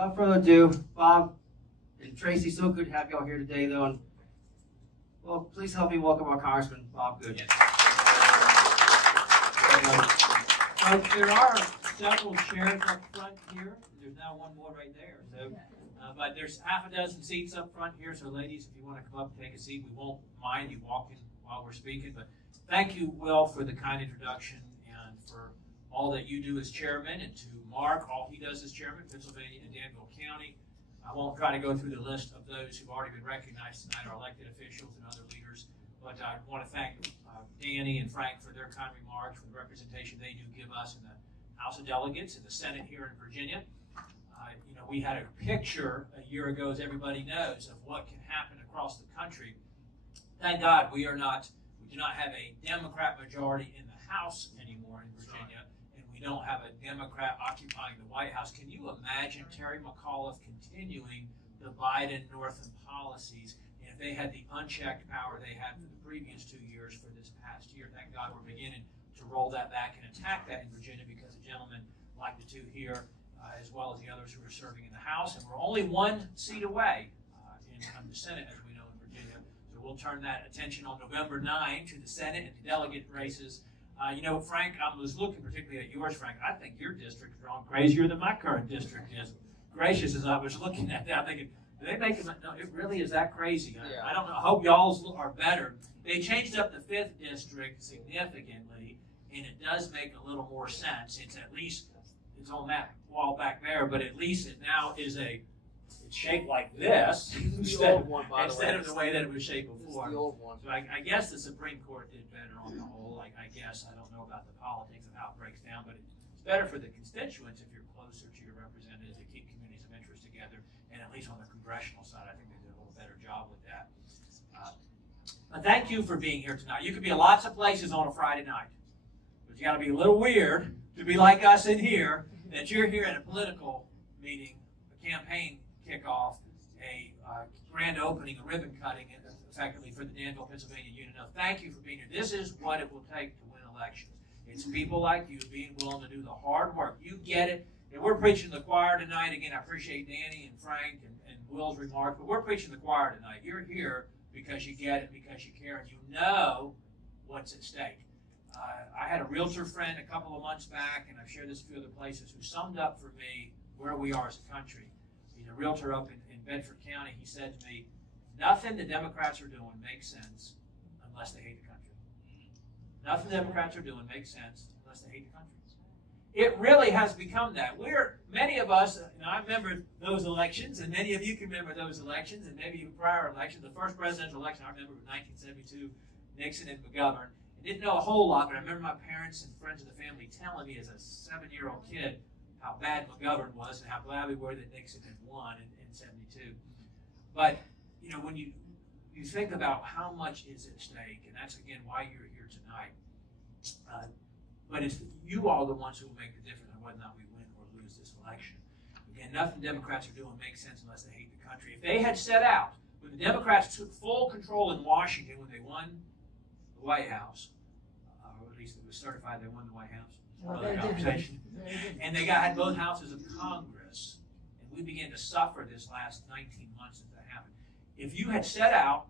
without further ado, Bob and Tracy, so good to have y'all here today, though. And, well, please help me welcome our Congressman, Bob Good. Yes. So there are several chairs up front here. There's now one more right there. So, but there's half a dozen seats up front here. So, ladies, if you want to come up and take a seat, we won't mind you walking while we're speaking. But thank you, Will, for the kind introduction and for all that you do as chairman, and to Mark, all he does as chairman, Pennsylvania and Danville County. I won't try to go through the list of those who've already been recognized tonight, our elected officials and other leaders. But I want to thank Danny and Frank for their kind remarks, for the representation they do give us in the House of Delegates and the Senate here in Virginia. We had a picture a year ago, as everybody knows, of what can happen across the country. Thank God we do not have a Democrat majority in the House anymore in Virginia, and we don't have a Democrat occupying the White House. Can you imagine Terry McAuliffe continuing the Biden-Northam policies? And if they had the unchecked power they had for the previous 2 years for this past year, thank God we're beginning to roll that back and attack that in Virginia, because the gentlemen like the two here, as well as the others who are serving in the House. And we're only one seat away in the Senate, as we know, in Virginia. So we'll turn that attention on November 9 to the Senate and to delegate races. Frank, I was looking particularly at yours, Frank. I think your district is drawn crazier than my current district is. Gracious, as I was looking at that, I'm thinking, do they make it? No, it really is that crazy. Yeah. I don't know. I hope y'all's are better. They changed up the 5th district significantly, and it does make a little more sense. It's at least, it's on that wall back there, but at least it now is it's shaped like this instead of the way that it was shaped before. The old one. So I guess the Supreme Court did better on the whole. I guess I don't know about the politics of how it breaks down, but it's better for the constituents if you're closer to your representatives to keep communities of interest together. And at least on the congressional side, I think they did a little better job with that. Thank you for being here tonight. You could be at lots of places on a Friday night, but you got to be a little weird to be like us in here, that you're here at a political meeting, a campaign kickoff, a grand opening, a ribbon cutting, effectively, for the Danville, Pennsylvania Union. Now, thank you for being here. This is what it will take to win elections. It's people like you being willing to do the hard work. You get it. And we're preaching the choir tonight. Again, I appreciate Danny and Frank and Will's remarks, but we're preaching the choir tonight. You're here because you get it, because you care, and you know what's at stake. I had a realtor friend a couple of months back, and I've shared this a few other places, who summed up for me where we are as a country. He's a realtor up in Bedford County. He said to me, nothing the Democrats are doing makes sense unless they hate the country. Nothing the Democrats are doing makes sense unless they hate the country. It really has become that. Many of us, and I remember those elections, and many of you can remember those elections, and maybe even prior elections. The first presidential election I remember was 1972, Nixon and McGovern. I didn't know a whole lot, but I remember my parents and friends of the family telling me as a 7-year-old kid how bad McGovern was and how glad we were that Nixon had won in 72. But, when you think about how much is at stake, and that's, again, why you're here tonight, but it's you all the ones who will make the difference on whether or not we win or lose this election. Again, nothing Democrats are doing makes sense unless they hate the country. If they had set out, when the Democrats took full control in Washington, when they won the White House, or at least it was certified they won the White House, another conversation, and they had both houses of Congress, and we began to suffer this last 19 months since that happened. If you had set out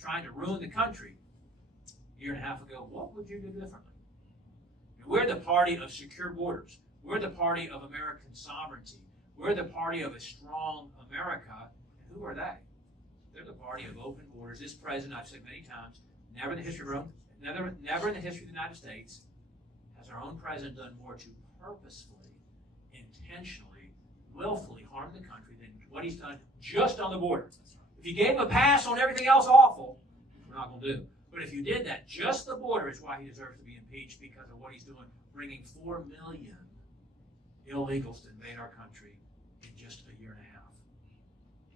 trying to ruin the country a year and a half ago, what would you do differently? We're the party of secure borders. We're the party of American sovereignty. We're the party of a strong America. And who are they? They're the party of open borders. This president, I've said many times, never in the history of never in the history of the United States has our own president done more to purposefully, intentionally, willfully harm the country than what he's done just on the border. If you gave him a pass on everything else awful, we're not going to do. But if you did that, just the border is why he deserves to be impeached, because of what he's doing, bringing 4 million illegals to invade our country in just a year and a half.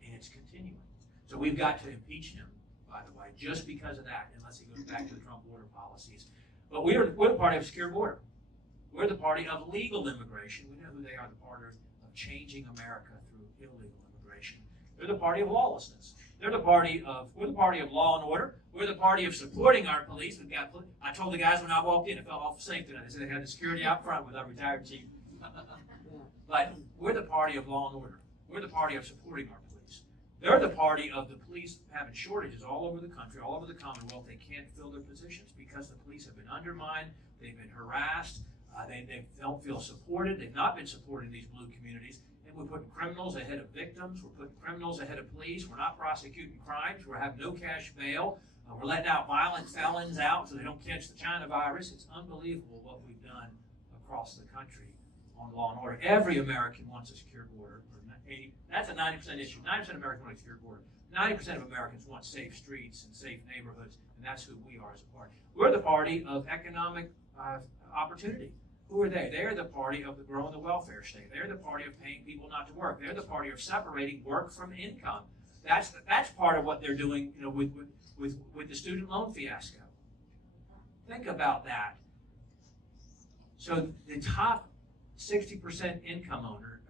And it's continuing. So we've got to impeach him, by the way, just because of that, unless he goes back to the Trump border policies. But we're the party of secure border. We're the party of legal immigration. We know who they are, the party of changing America through illegal immigration. They're the party of lawlessness. We're the party of law and order. We're the party of supporting our police. I told the guys when I walked in, it felt awful safe tonight. They said they had the security out front with our retired chief. But we're the party of law and order. We're the party of supporting our police. They're the party of the police having shortages all over the country, all over the Commonwealth. They can't fill their positions because the police have been undermined, they've been harassed, they don't feel supported, they've not been supported in these blue communities. And we're putting criminals ahead of victims, we're putting criminals ahead of police, we're not prosecuting crimes, we're having no cash bail, we're letting out violent felons out so they don't catch the China virus. It's unbelievable what we've done across the country on law and order. Every American wants a secure border. That's a 90% issue. 90% of Americans want a secure border. 90% of Americans want safe streets and safe neighborhoods, and that's who we are as a party. We're the party of economic opportunity. Who are they? They're the party of the growing the welfare state. They're the party of paying people not to work. They're the party of separating work from income. That's part of what they're doing, with the student loan fiasco. Think about that. So the top 60% income owner,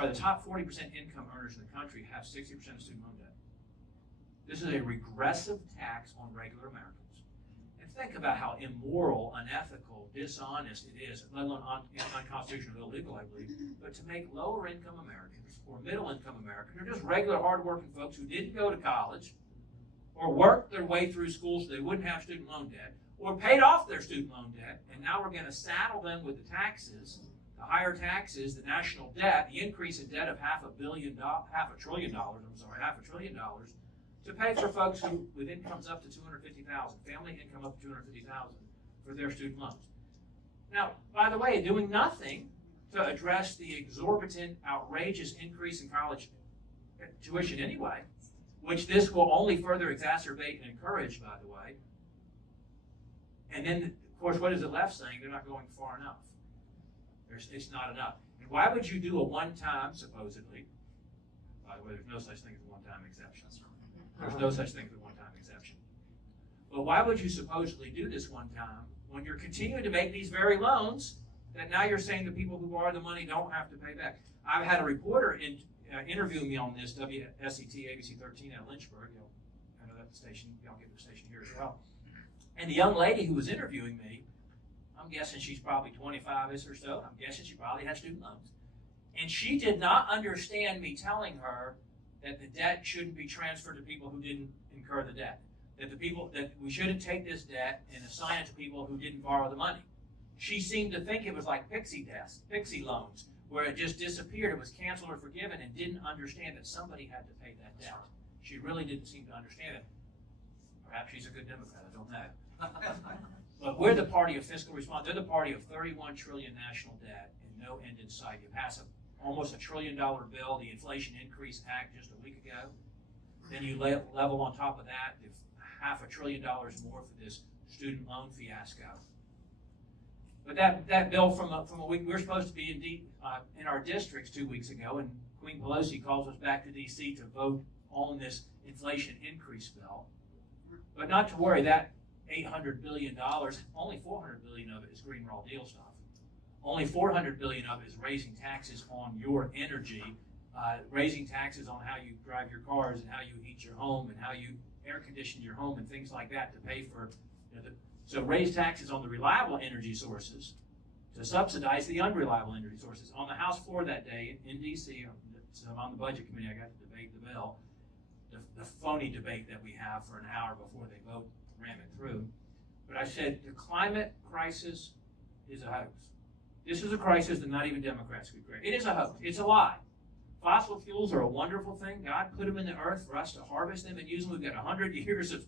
the top 40% income earners in the country have 60% of student loan debt. This is a regressive tax on regular Americans. And think about how immoral, unethical, dishonest it is, let alone unconstitutional, illegal, I believe, but to make lower income Americans or middle income Americans, or just regular hardworking folks who didn't go to college or worked their way through school so they wouldn't have student loan debt, or paid off their student loan debt, and now we're going to saddle them with the taxes, the higher taxes, the national debt, the increase in debt of $500 billion, $500 billion, to pay for folks who with incomes up to $250,000, family income up to $250,000 for their student loans. Now, by the way, doing nothing to address the exorbitant, outrageous increase in college tuition anyway, which this will only further exacerbate and encourage, by the way. And then, of course, what is the left saying? They're not going far enough. It's not enough. And why would you do a one-time, supposedly, by the way, there's no such thing as a one-time exception. There's no such thing as a one-time exception. But why would you supposedly do this one time when you're continuing to make these very loans that now you're saying the people who borrow the money don't have to pay back? I've had a reporter interviewing me on this, WSET ABC 13 at Lynchburg. I know that the station, y'all get the station here as well. And the young lady who was interviewing me, I'm guessing she's probably 25-ish or so. I'm guessing she probably has student loans. And she did not understand me telling her that the debt shouldn't be transferred to people who didn't incur the debt. That we shouldn't take this debt and assign it to people who didn't borrow the money. She seemed to think it was like pixie loans, where it just disappeared, it was canceled or forgiven, and didn't understand that somebody had to pay that debt. She really didn't seem to understand it. Perhaps she's a good Democrat, I don't know. But we're the party of fiscal response. They're the party of $31 trillion national debt and no end in sight. You pass almost $1 trillion bill, the Inflation Increase Act just a week ago. Then you level on top of that $500 billion more for this student loan fiasco. But that bill from a week, we were supposed to be in our districts 2 weeks ago, and Queen Pelosi calls us back to D.C. to vote on this inflation increase bill. But not to worry, that $800 billion, only $400 billion of it is Green Raw Deal stuff. Only $400 billion of it is raising taxes on your energy, raising taxes on how you drive your cars and how you heat your home and how you air condition your home and things like that to pay for, so raise taxes on the reliable energy sources to subsidize the unreliable energy sources. On the House floor that day in D.C., so I'm on the Budget Committee, I got to debate the bill, the phony debate that we have for an hour before they vote to ram it through. But I said the climate crisis is a hoax. This is a crisis that not even Democrats could create. It is a hoax. It's a lie. Fossil fuels are a wonderful thing. God put them in the earth for us to harvest them and use them. We've got 100 years of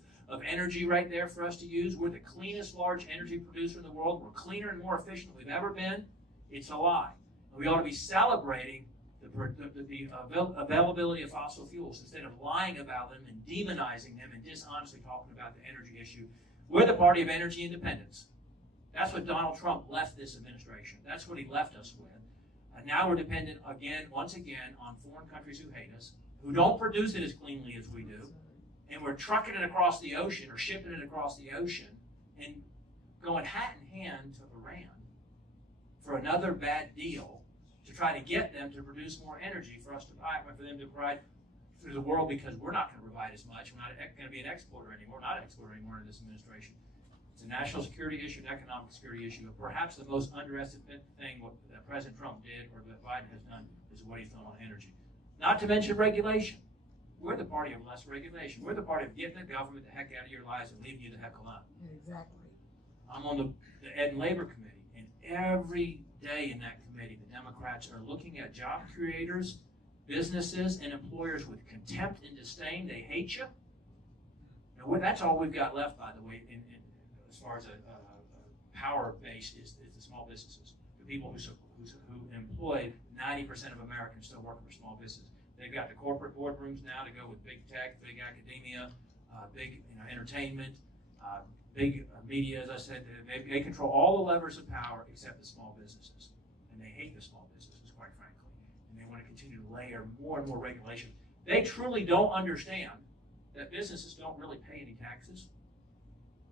energy right there for us to use. We're the cleanest large energy producer in the world. We're cleaner and more efficient than we've ever been. It's a lie. And we ought to be celebrating the availability of fossil fuels instead of lying about them and demonizing them and dishonestly talking about the energy issue. We're the party of energy independence. That's what Donald Trump left this administration. That's what he left us with. And now we're dependent once again, on foreign countries who hate us, who don't produce it as cleanly as we do, and we're trucking it across the ocean or shipping it across the ocean and going hat in hand to Iran for another bad deal to try to get them to produce more energy for us to buy, for them to provide through the world, because we're not going to provide as much. We're not going to be an exporter anymore, not an exporter anymore in this administration. It's a national security issue, an economic security issue, but perhaps the most underestimated thing that President Trump did or that Biden has done is what he's done on energy. Not to mention regulation. We're the party of less regulation. We're the party of getting the government the heck out of your lives and leaving you the heck alone. Exactly. I'm on the Ed and Labor Committee, and every day in that committee, the Democrats are looking at job creators, businesses, and employers with contempt and disdain. They hate you. And that's all we've got left, by the way, as far as a power base is the small businesses. The people who employ 90% of Americans still working for small businesses. They've got the corporate boardrooms now to go with big tech, big academia, big entertainment, big media, as I said. They control all the levers of power except the small businesses. And they hate the small businesses, quite frankly. And they want to continue to layer more and more regulation. They truly don't understand that businesses don't really pay any taxes.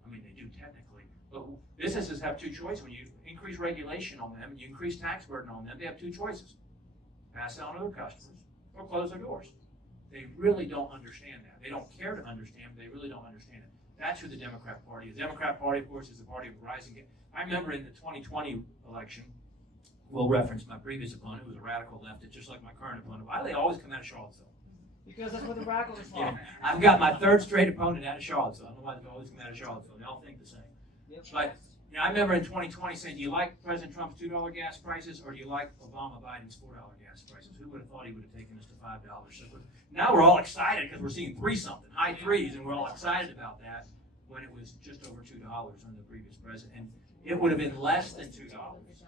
I mean, they do technically. But businesses have two choices. When you increase regulation on them and you increase tax burden on them, they have two choices. Pass it on to their customers or close their doors. They really don't understand that. They don't care to understand, but they really don't understand it. That's who the Democrat Party is. The Democrat Party, of course, is the party of rising. I remember in the 2020 election, we'll reference my previous opponent, who was a radical leftist, just like my current opponent. Why do they always come out of Charlottesville? Because that's where the radicals are from. Yeah. I've got my third straight opponent out of Charlottesville. I don't know why they always come out of Charlottesville. They all think the same. Yep. But I remember in 2020 saying, do you like President Trump's $2 gas prices or do you like Obama Biden's $4 gas prices? Who would have thought he would have taken us to $5? So now we're all excited because we're seeing three-something, high threes, and we're all excited about that when it was just over $2 under the previous president. And it would have been less than $2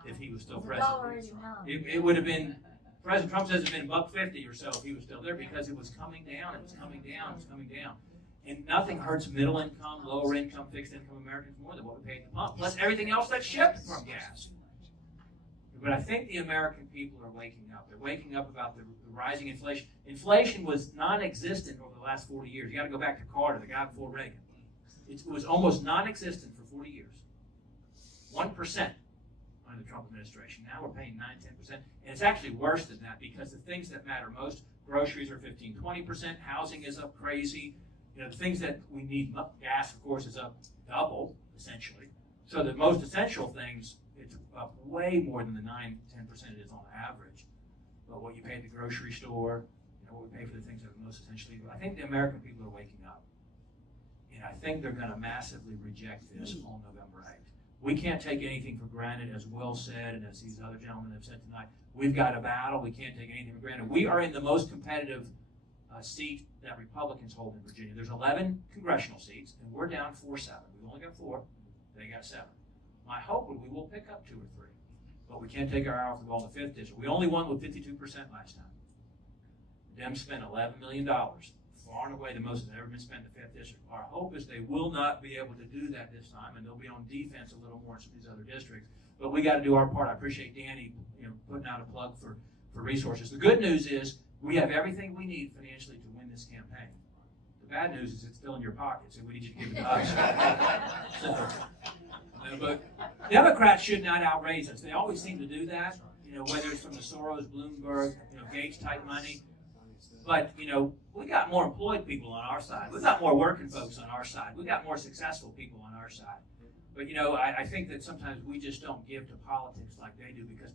if he was still president. It would have been, President Trump says it would have been $1.50 or so if he was still there because it was coming down, it was coming down, it was coming down. And nothing hurts middle income, lower income, fixed income Americans more than what we pay at the pump, plus everything else that's shipped from gas. But I think the American people are waking up. They're waking up about the rising inflation. Inflation was non-existent over the last 40 years. You got to go back to Carter, the guy before Reagan. It was almost non-existent for 40 years. 1% under the Trump administration. Now we're paying 9-10%. And it's actually worse than that because the things that matter most, groceries are 15-20%, housing is up crazy. The things that we need, gas, of course, is up double, essentially. So the most essential things, it's up way more than the 9-10% it is on average. But what you pay at the grocery store, what we pay for the things that are most essentially, I think the American people are waking up. And I think they're going to massively reject this on November 8th. We can't take anything for granted, as Will said, and as these other gentlemen have said tonight. We've got a battle. We can't take anything for granted. We are in the most competitive seat that Republicans hold in Virginia. There's 11 congressional seats, and we're down 4-7. We've only got 4. They got 7. My hope would we will pick up 2 or 3, but we can't take our eye off the ball in the 5th district. We only won with 52% last time. The Dems spent $11 million, far and away the most that's ever been spent in the 5th district. Our hope is they will not be able to do that this time, and they'll be on defense a little more in some of these other districts. But we got to do our part. I appreciate Danny, putting out a plug for resources. The good news is we have everything we need financially to win this campaign. The bad news is it's still in your pockets, and we need you to give it to us. But Democrats should not outraise us. They always seem to do that, whether it's from the Soros, Bloomberg, Gates-type money. But, we got more employed people on our side. We've got more working folks on our side. We've got more successful people on our side. But, I think that sometimes we just don't give to politics like they do because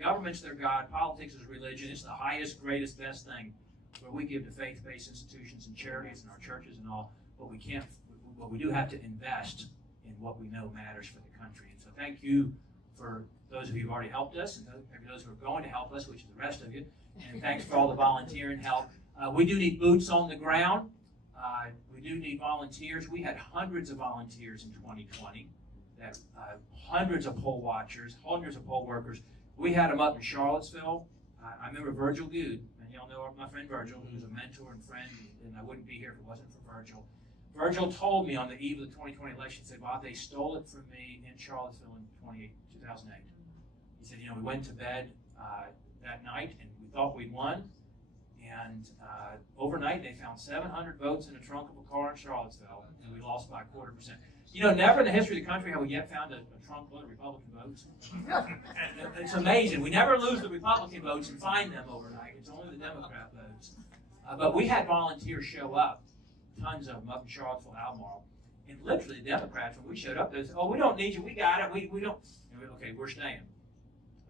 government's their God, politics is religion. It's the highest, greatest, best thing where we give to faith-based institutions and charities and our churches and all, but we do have to invest in what we know matters for the country. And so thank you for those of you who've already helped us and those who are going to help us, which is the rest of you. And thanks for all the volunteering help. We do need boots on the ground. We do need volunteers. We had hundreds of volunteers in 2020, hundreds of poll watchers, hundreds of poll workers. We had them up in Charlottesville. I remember Virgil Good, and y'all know my friend Virgil, who's a mentor and friend, and I wouldn't be here if it wasn't for Virgil. Virgil told me on the eve of the 2020 election, he said, Bob, they stole it from me in Charlottesville in 2008. He said, we went to bed that night, and we thought we'd won. And overnight, they found 700 votes in the trunk of a car in Charlottesville, and we lost by 0.25%. Never in the history of the country have we yet found a trunk load of Republican votes. And it's amazing. We never lose the Republican votes and find them overnight. It's only the Democrat votes. But we had volunteers show up, tons of them up in Charlottesville, Albemarle. And literally, the Democrats, when we showed up, they said, we don't need you. We got it. We don't. Okay, we're staying.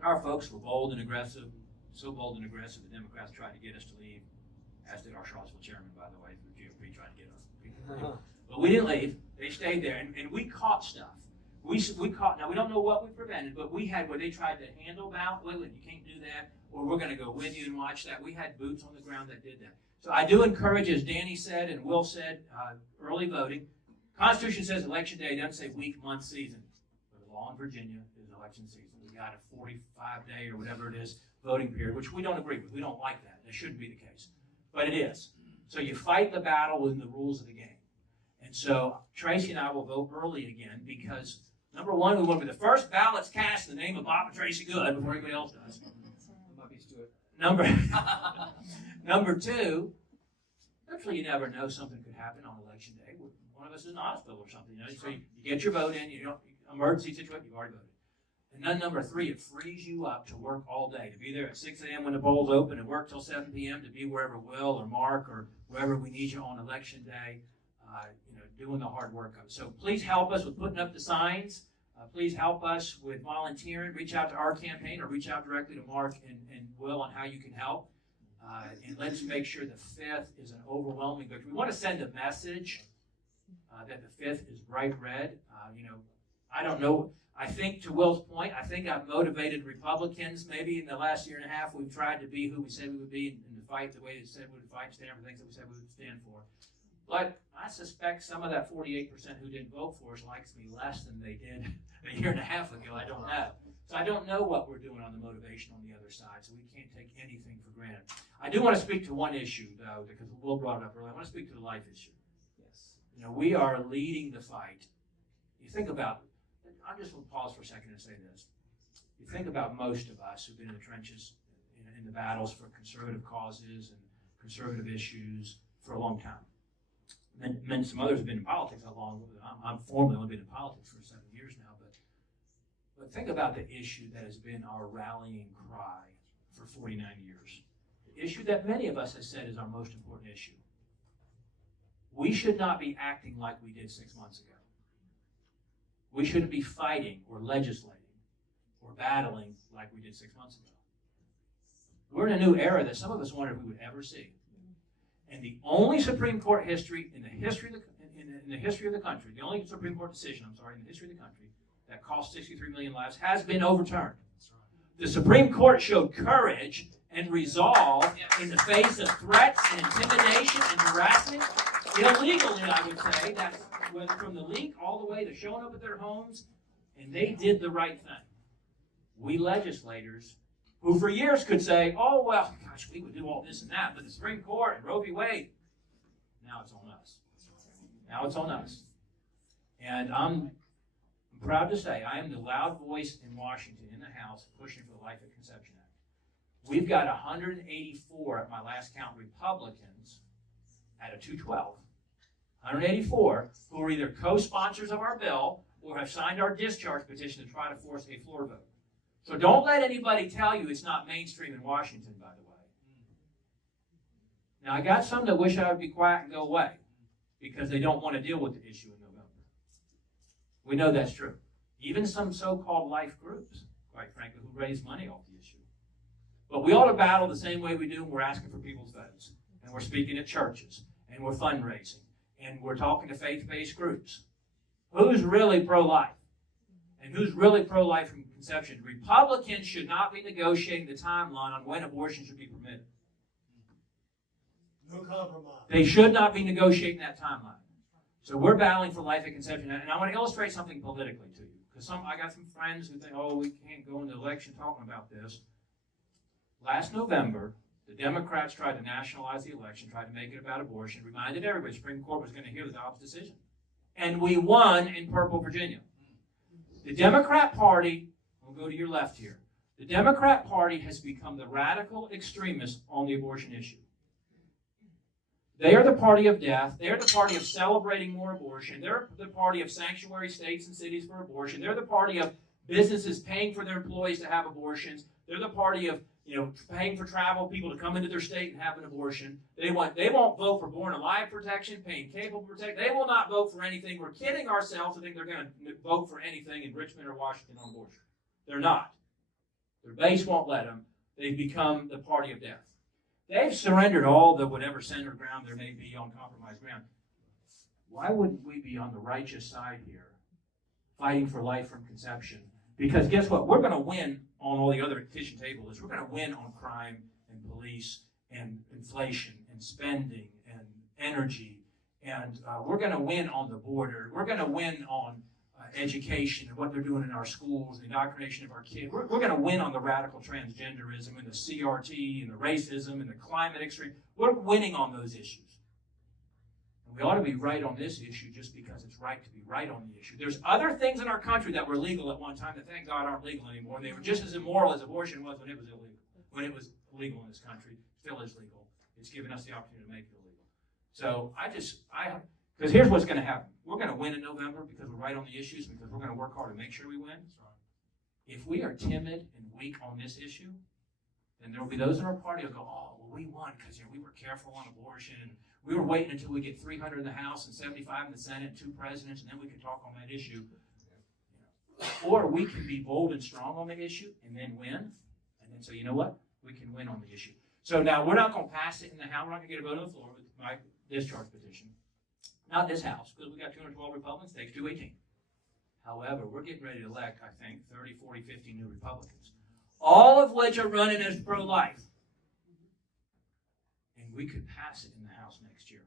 Our folks were bold and aggressive. so bold and aggressive, the Democrats tried to get us to leave, as did our Charlottesville chairman, by the way, the GOP tried to get us to leave. But we didn't leave. They stayed there, and we caught stuff. We caught, now we don't know what we prevented, but we had where they tried to handle ballot, you can't do that, or we're going to go with you and watch that. We had boots on the ground that did that. So I do encourage, as Danny said and Will said, early voting. Constitution says election day, it doesn't say week, month, season. But the law in Virginia is election season. We got a 45-day or whatever it is voting period, which we don't agree with. We don't like that. That shouldn't be the case. But it is. So you fight the battle within the rules of the game. And so Tracy and I will vote early again because, number one, we want to be the first ballots cast in the name of Bob and Tracy Good before anybody else does. Number two, actually you never know, something could happen on election day. One of us is in the hospital or something. So you get your vote in, emergency situation, you've already voted. And then number three, it frees you up to work all day, to be there at 6 a.m. when the polls open and work till 7 p.m. to be wherever Will or Mark or wherever we need you on election day, doing the hard work of it. So please help us with putting up the signs. Please help us with volunteering. Reach out to our campaign or reach out directly to Mark and Will on how you can help. And let's make sure the 5th is an overwhelming victory. We want to send a message that the 5th is bright red. I don't know. I think, to Will's point, I think I've motivated Republicans. Maybe in the last year and a half, we've tried to be who we said we would be and to fight the way we said we would fight, stand for things that we said we would stand for. But I suspect some of that 48% who didn't vote for us likes me less than they did a year and a half ago. I don't know. So I don't know what we're doing on the motivation on the other side, so we can't take anything for granted. I do want to speak to one issue, though, because Will brought it up earlier. I want to speak to the life issue. Yes. We are leading the fight. You think about it. I'm just going to pause for a second and say this. You think about most of us who've been in the trenches, in the battles for conservative causes and conservative issues for a long time. And some others have been in politics that long. I'm formally only been in politics for 7 years now, but think about the issue that has been our rallying cry for 49 years. The issue that many of us have said is our most important issue. We should not be acting like we did 6 months ago. We shouldn't be fighting or legislating or battling like we did 6 months ago. We're in a new era that some of us wondered if we would ever see. And the only Supreme Court history in the history of the country, the only Supreme Court decision, in the history of the country that cost 63 million lives has been overturned. The Supreme Court showed courage and resolve in the face of threats and intimidation and harassment, illegally, I would say. That went from the leak all the way to showing up at their homes, and they did the right thing. We legislators, who for years could say, oh, well, gosh, we would do all this and that, but the Supreme Court and Roe v. Wade, now it's on us. Now it's on us. And I'm proud to say I am the loud voice in Washington, in the House, pushing for the Life at Conception Act. We've got 184, at my last count, Republicans out of 212. 184 who are either co-sponsors of our bill or have signed our discharge petition to try to force a floor vote. So don't let anybody tell you it's not mainstream in Washington, by the way. Now, I got some that wish I would be quiet and go away because they don't want to deal with the issue in November. We know that's true. Even some so-called life groups, quite frankly, who raise money off the issue. But we ought to battle the same way we do when we're asking for people's votes. And we're speaking at churches. And we're fundraising. And we're talking to faith-based groups. Who's really pro-life? And who's really pro-life from conception? Republicans should not be negotiating the timeline on when abortion should be permitted. No compromise. They should not be negotiating that timeline. So we're battling for life at conception. And I want to illustrate something politically to you. Because I got some friends who think, oh, we can't go into the election talking about this. Last November, the Democrats tried to nationalize the election, tried to make it about abortion, reminded everybody the Supreme Court was going to hear the Dobbs decision. And we won in Purple, Virginia. The Democrat Party, we'll go to your left here, the Democrat Party has become the radical extremists on the abortion issue. They are the party of death. They're the party of celebrating more abortion. They're the party of sanctuary states and cities for abortion. They're the party of businesses paying for their employees to have abortions. They're the party of paying for travel people to come into their state and have an abortion. They won't vote for born alive protection, paying cable protection. They will not vote for anything. We're kidding ourselves to think they're going to vote for anything in Richmond or Washington on abortion. They're not. Their base won't let them. they've become the party of death. They've surrendered all the whatever center ground there may be on compromised ground. Why wouldn't we be on the righteous side here, fighting for life from conception? Because guess what? We're going to win on all the other kitchen table is. We're going to win on crime and police and inflation and spending and energy. And we're going to win on the border. We're going to win on education and what they're doing in our schools, the indoctrination of our kids. We're going to win on the radical transgenderism and the CRT and the racism and the climate extreme. We're winning on those issues. And we ought to be right on this issue just because it's right to be right on the issue. There's other things in our country that were legal at one time that, thank God, aren't legal anymore. And they were just as immoral as abortion was when it was illegal. When it was legal in this country, still is legal. It's given us the opportunity to make it illegal. So because here's what's going to happen. We're going to win in November because we're right on the issues, because we're going to work hard to make sure we win. If we are timid and weak on this issue, then there will be those in our party who go, oh, well, we won because we were careful on abortion, and we were waiting until we get 300 in the House and 75 in the Senate and 2 presidents, and then we could talk on that issue. Or we can be bold and strong on the issue and then win, and then say, you know what? We can win on the issue. So now we're not going to pass it in the House. We're not going to get a vote on the floor with my discharge petition. Not this House, because we got 212 Republicans, takes 218. However, we're getting ready to elect, I think, 30, 40, 50 new Republicans, all of which are running as pro-life. And we could pass it in the House next year.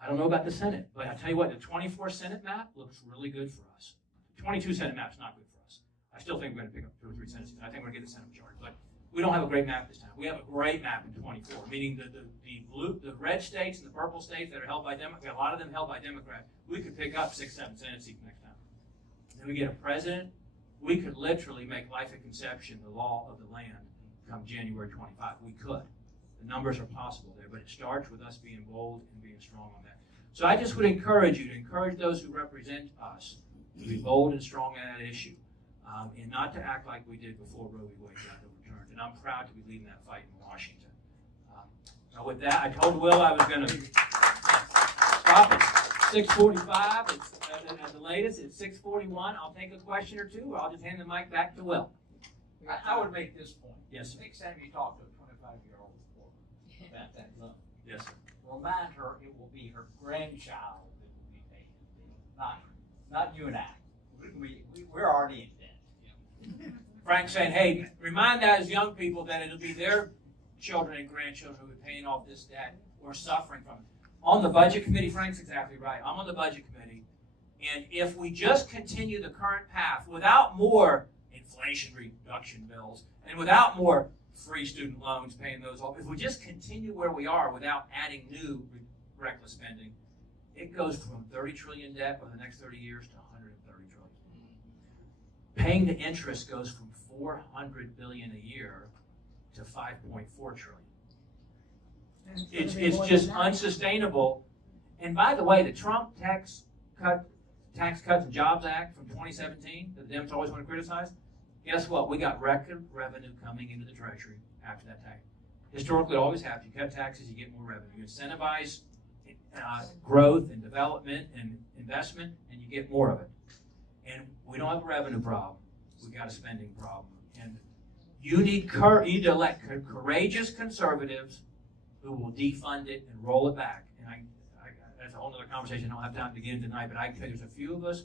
I don't know about the Senate, but I tell you what, the 24 Senate map looks really good for us. The 22 Senate map's not good for us. I still think we're going to pick up 2 or 3 Senate seats. I think we're going to get the Senate majority, but we don't have a great map this time. We have a great map in 24, meaning the red states and the purple states that are held by Democrats, a lot of them held by Democrats, we could pick up 6, 7 Senate seats next time. Then we get a president. We could literally make life at conception the law of the land come January 25. We could. The numbers are possible there, but it starts with us being bold and being strong on that. So I just would encourage you to encourage those who represent us to be bold and strong on that issue, and not to act like we did before Roe v. Wade got overturned. And I'm proud to be leading that fight in Washington. Now with that, I told Will I was going to stop at 6:45. It's at the latest. It's 6:41. I'll take a question or two, or I'll just hand the mic back to Will. I would make this point. Yes, sir. Next time you talk to a 25-year-old woman about that loan, Yes, sir. remind her it will be her grandchild that will be paying the bill, not you and I. We're already in debt. Frank's saying, hey, remind those young people that it'll be their children and grandchildren who are paying off this debt or suffering from it. On the budget committee, Frank's exactly right. I'm on the budget committee. And if we just continue the current path without more inflation reduction bills and without more free student loans, paying those off, if we just continue where we are without adding new reckless spending, it goes from 30 trillion debt over the next 30 years to 130 trillion. Paying the interest goes from 400 billion a year to 5.4 trillion. It's just unsustainable. And by the way, the Trump Tax Cuts and Jobs Act from 2017 that the Dems always want to criticize, guess what? We got record revenue coming into the Treasury after that tax. Historically, it always happens. You cut taxes, you get more revenue. You incentivize growth and development and investment, and you get more of it. And we don't have a revenue problem. We got a spending problem. And you need to elect courageous conservatives who will defund it and roll it back. And that's a whole other conversation I don't have time to get into tonight, but I can tell you there's a few of us,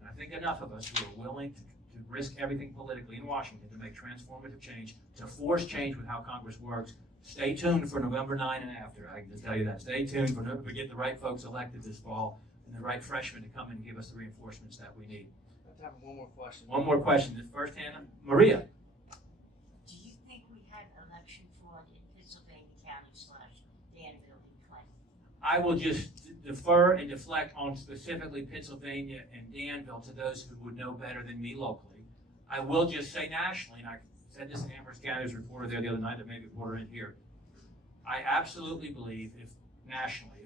and I think enough of us, who are willing to risk everything politically in Washington to make transformative change, to force change with how Congress works. Stay tuned for November 9 and after. I can just tell you that. Stay tuned for to get the right folks elected this fall and the right freshmen to come in and give us the reinforcements that we need. I have one more question. One more question. The first hand, Maria. Do you think we had election fraud in Pennsylvania County / Danville and Clinton? I will just defer and deflect on specifically Pennsylvania and Danville to those who would know better than me locally. I will just say nationally, and I said this in Amherst County's reporter there the other night, that maybe a reporter in here. I absolutely believe if nationally,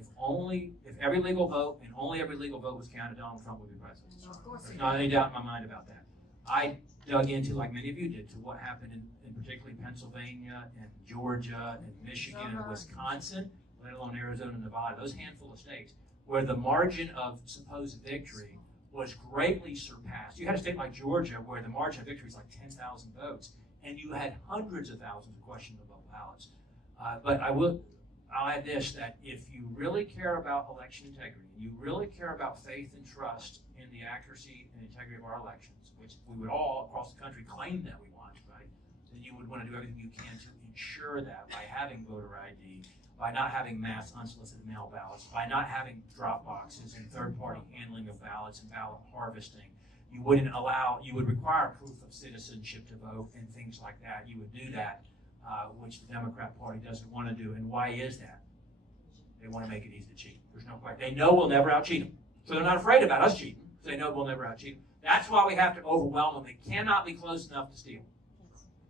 if every legal vote and only every legal vote was counted, Donald Trump would be president. Of course. There's not any doubt in my mind about that. I dug into, like many of you did, to what happened in particularly Pennsylvania and Georgia and Michigan and Wisconsin, let alone Arizona and Nevada, those handful of states, where the margin of supposed victory was greatly surpassed. You had a state like Georgia where the margin of victory is like 10,000 votes, and you had hundreds of thousands of questionable ballots. But I'll add this, that if you really care about election integrity, and you really care about faith and trust in the accuracy and integrity of our elections, which we would all across the country claim that we want, right? Then you would want to do everything you can to ensure that by having voter ID, by not having mass unsolicited mail ballots, by not having drop boxes and third-party handling of ballots and ballot harvesting. You would require proof of citizenship to vote and things like that. You would do that, which the Democrat Party doesn't want to do. And why is that? They want to make it easy to cheat. There's no question. They know we'll never out-cheat them. So they're not afraid about us cheating. They know we'll never out-cheat them. That's why we have to overwhelm them. They cannot be close enough to steal.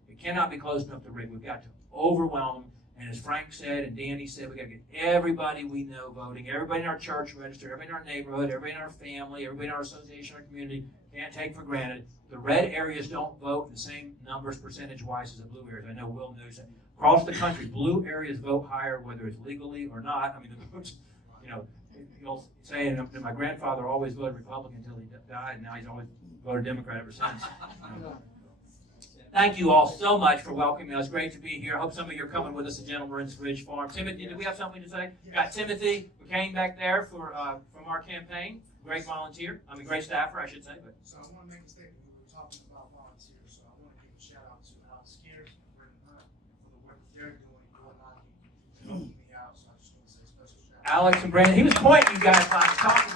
It cannot be close enough to rig. We've got to overwhelm them. And as Frank said and Danny said, we've got to get everybody we know voting, everybody in our church register, everybody in our neighborhood, everybody in our family, everybody in our association, our community. Can't take for granted. The red areas don't vote in the same numbers percentage-wise as the blue areas. I know Will knows that. Across the country, blue areas vote higher whether it's legally or not. I mean, the votes, you'll say, and my grandfather always voted Republican until he died, and now he's always voted Democrat ever since. Thank you all so much for welcoming us. Great to be here. I hope some of you are coming with us to Gentle Marin's Ridge Farm. Timothy, did we have something to say? Got Timothy McCain back there from our campaign. Great volunteer. Great staffer, I should say. But. So I want to make a statement. We were talking about volunteers, so I want to give a shout out to Alex Skiers and Brendan Hunt for the work that they're doing, going on, helping me out. So I just want to say a special shout out. Alex and Brandon, he was pointing you guys while I was talking